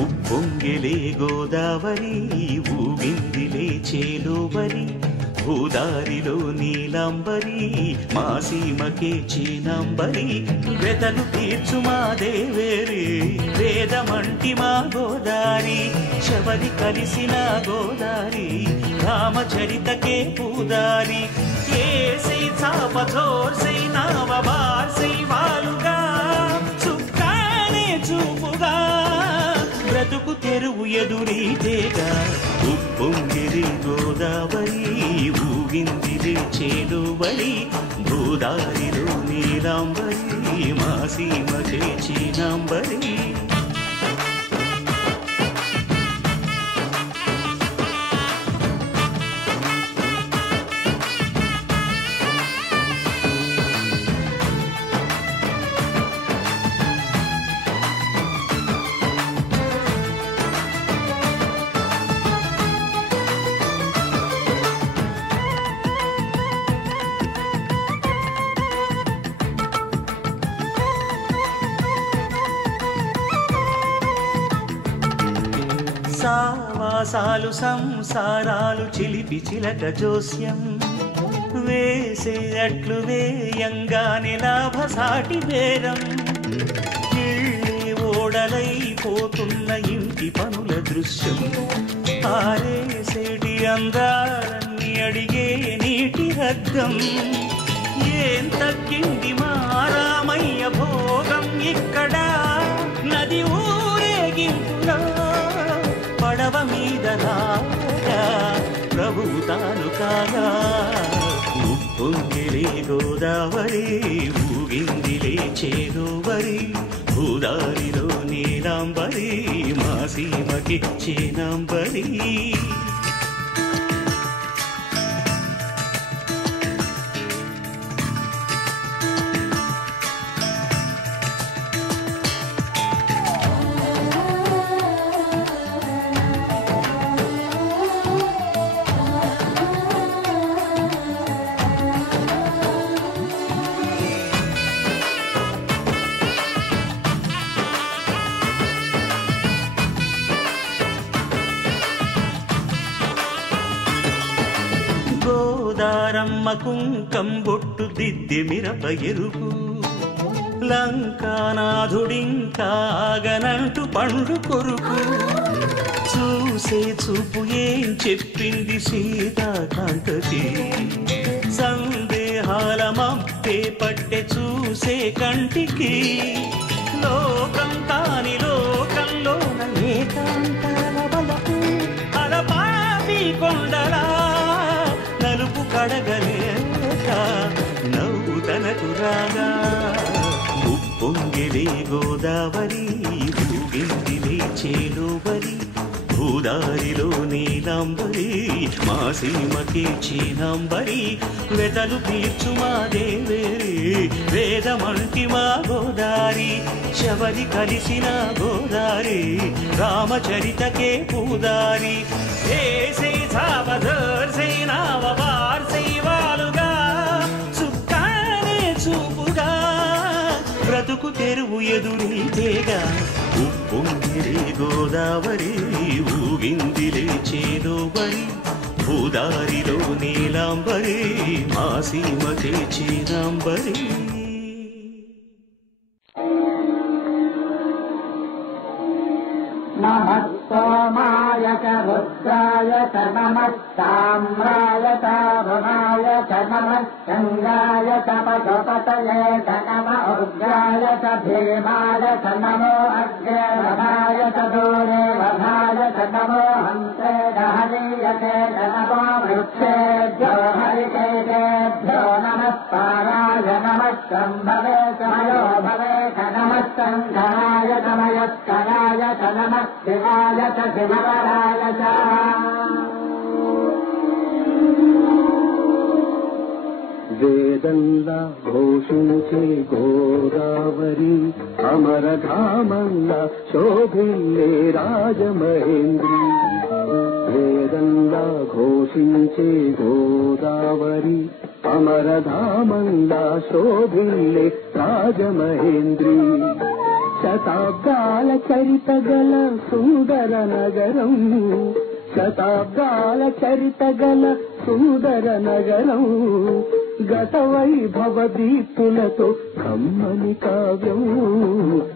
ఉప్పొంగిలే గోదావరి ఊగిందిలే చేలోబరి భూదారిలో నీలాంబరి మా సీమకే చీనాంబరి వెతలు తీర్చు మా దేవేరి వేదమంటి మా గోదారి శబరి కలిసిన గోదారి రామచరితకే పూదారి ఏసై చాపచోర్సై నావబార్సై వాలుగా చుక్కానే చూపుగా బ్రతుకు తెరువు ఎదురీతేగా ఉప్పొంగిరి గోదావరి ఊగిందిరి చేలువరి భూదారిలో నీలాంబరి మా సీమకే చీనాంబరి సావాసాలు సంసారాలు చిలిపి చిలక జోస్యం వేసే అట్లు వేయంగానే లాభసాటి బేరం ఇళ్ళే ఓడలైపోతున్న ఇంటి పనుల దృశ్యం ఆరేసేటి అందాలన్నీ అడిగే నీటి హద్దం ఏం తగ్గింది మా రామయ్య భోగం ఇక్కడ నది ఊరేగింపులో పడవ మీద రాగా ప్రభువు తాను కాగా ఉప్పొంగిలే గోదావరి ఊగిందిలే చేలోబరి భూదారిలో నీలాంబరి మా సీమకి చీనాంబరి గోదారమ్మ కుంకం బొట్టు దిద్ది మిరప ఎరుపు లంకానాథుడింకాగనంటూ పండు కొరుకు చూసే చూపు ఏం చెప్పింది సీతాకాంతకి సందేహాల మప్పే పట్టె చూసే కంటికి లోకం కాని లోకంలోన ఏకాంతాల బలపు అలపాపి కొండలా నలుపు కడగలేక నవ్వు తనకు రాగా ఉప్పొంగిలే గోదావరి ఊగిందిలే చేలోబరి భూదారిలో నీలాంబరి మా సీమకి చీనాంబరి వెతలు తీర్చు మా దేవేరి వేదమంటి మా గోదారి శబరి కలిసిన గోదారి రామచరితకే పూదారి ఏసై సావధర్సై నావబార్సై వాలుగా చుక్కానే చూపుగా బ్రతుకు తెరువు ఎదురీతేగా ఉప్పొంగిలే గోదావరి ఊగిందిలే చేలోబరి భూదారిలో నీలాంబరి మా సీమకే చీనాంబరి నమః సోమాయ च रुद्राय च नमः ताम्राय च वरुणाय च नमः गङ्गाय च पशुपतये च नमः उग्राय च भीमाय च नमो अग्रेवधाय च दूरेवधाय च नमो हन्ते हरीयते च नमो वृक्षेभ्यो हरिकेभ्यो नमः पाराय नमः शम्भवे च मयो भवे च नमः शङ्कराय च मयस्कराय च नमः शिवाय च शिवराय च వేదంలా ఘోషించే గోదావరి అమరధామంలా శోభిల్లే రాజమహేంద్రి వేదంలా ఘోషించే గోదావరి అమరధామంలా శోభిల్లే రాజమహేంద్రి శతాబ్దాల చరిత గల సుందర నగరం శతాబ్దాల చరిత గల సుందర నగరం గత వైభవ దీప్తులతో కమ్మని కావ్యం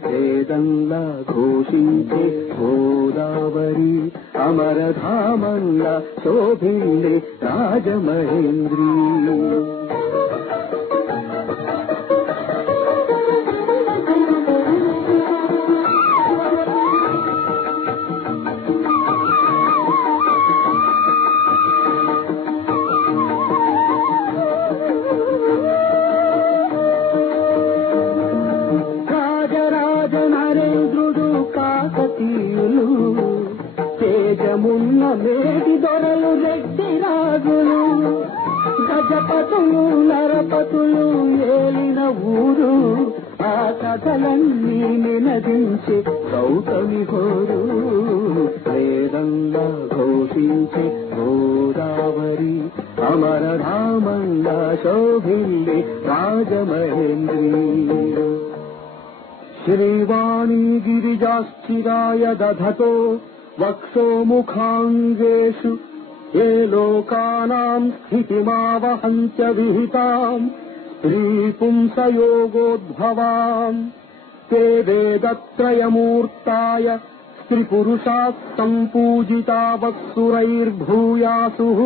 వేదంలా ఘోషించే గోదావరి అమరధామంలా శోభిల్లే రాజమహేంద్రి తేజమున్న మేటి దొరలు రెడ్డి రాజులు గజపతులు నరపతులు ఏలిన ఊరు ఆ కథలన్నీ నినదించి గౌతమి హోరు వేదంగా ఘోషించే గోదావరి అమరధామంగా శోభిల్లే రాజమహేంద్రి శ్రీవాణీ గిరిజాశ్చిరాయ దధతో వక్షో ముఖాంగేషు ఏ లోకానాం స్థితిమావహంత్య విహితాం స్త్రీ పుంసయోగోద్భవాం తే వేదత్రయమూర్తాయ స్త్రీపురుషాః సంపూజితా వత్సురైర్భూయాసుః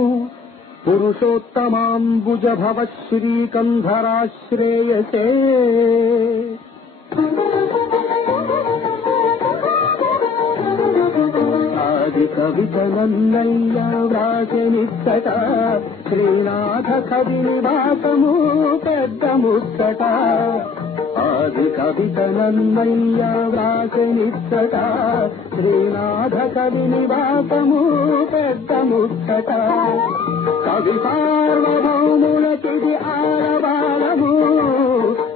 పురుషోత్తమాంబుజభవ శ్రీకంధరాశ్రేయసే కవిత నన్నయ్య వ్రాసనిచ్చట శ్రీనాథ కవి నివాసము పెద్ద ముచ్చట ఆది కవిత నన్నయ్య వ్రాసనిచ్చట శ్రీనాథ కవి నివాసము పెద్ద ముచ్చట కవి సార్వభౌములకిది ఆడవాలము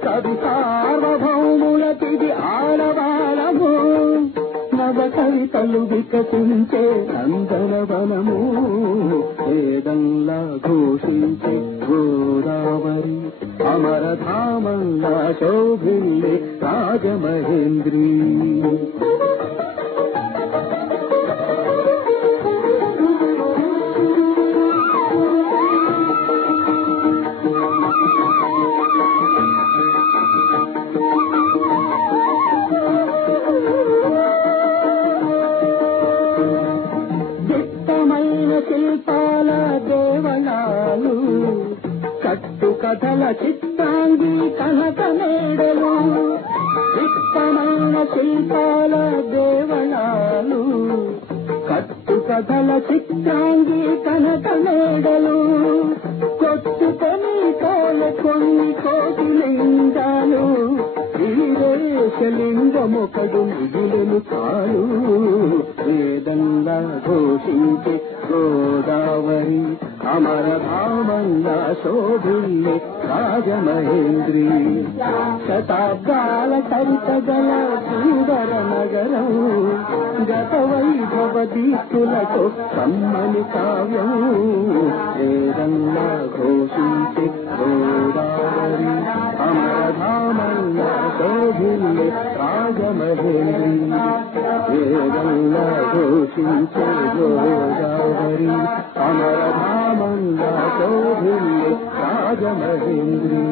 కవి సార్వభౌములకిది ఆడవాలము నవ కవితలు వికసించే నందనవనము వేదంలా ఘోషించే గోదావరి అమరధామంలా శోభిల్లే రాజమహేంద్రి శిల్పాల దేవళాలు కట్టు కథల చిత్రాంగి కనక మేడలు ఇష్టమైన శిల్పాల దేవళాలు కట్టు కథల చిత్రాంగి కనక మేడలు కొట్టుకొని కోల కొన్ని కోటి లింగాలు లింగమొకడు మిగిలిను కాలు వేదంగా ఘోషించే గోదావరి అమరధామంగా శోభిల్లే రాజమహేంద్రి శతాబ్దాల చరితగల సుందర నగరం గత వైభవ దీప్తులతో కమ్మని కావ్యం వేదంగా ఘోషించే గోదావరి అమరధామంగా శోభిల్లే రాజమహేంద్రి వేదంగా ఘోషించే గోదావరి అమరధామంగా శోభిల్లే రాజమహేంద్రి